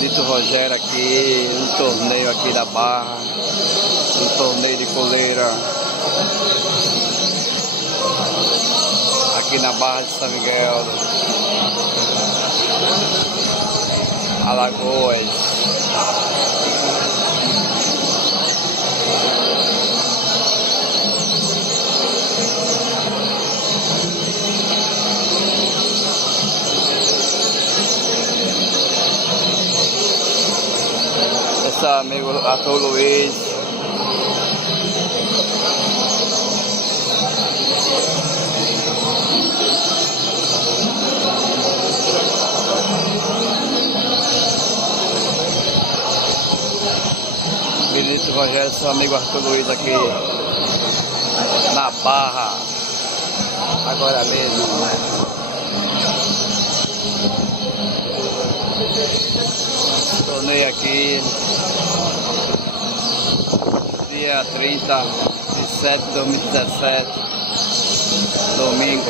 Benedito Rogério aqui, um torneio aqui da Barra, um torneio de coleira aqui na Barra de São Miguel, Alagoas. Esse amigo Arthur Luiz. Benedito Rogério, seu amigo Arthur Luiz aqui na Barra, agora mesmo. Torneio aqui, dia 30 de 7 de 2017, domingo.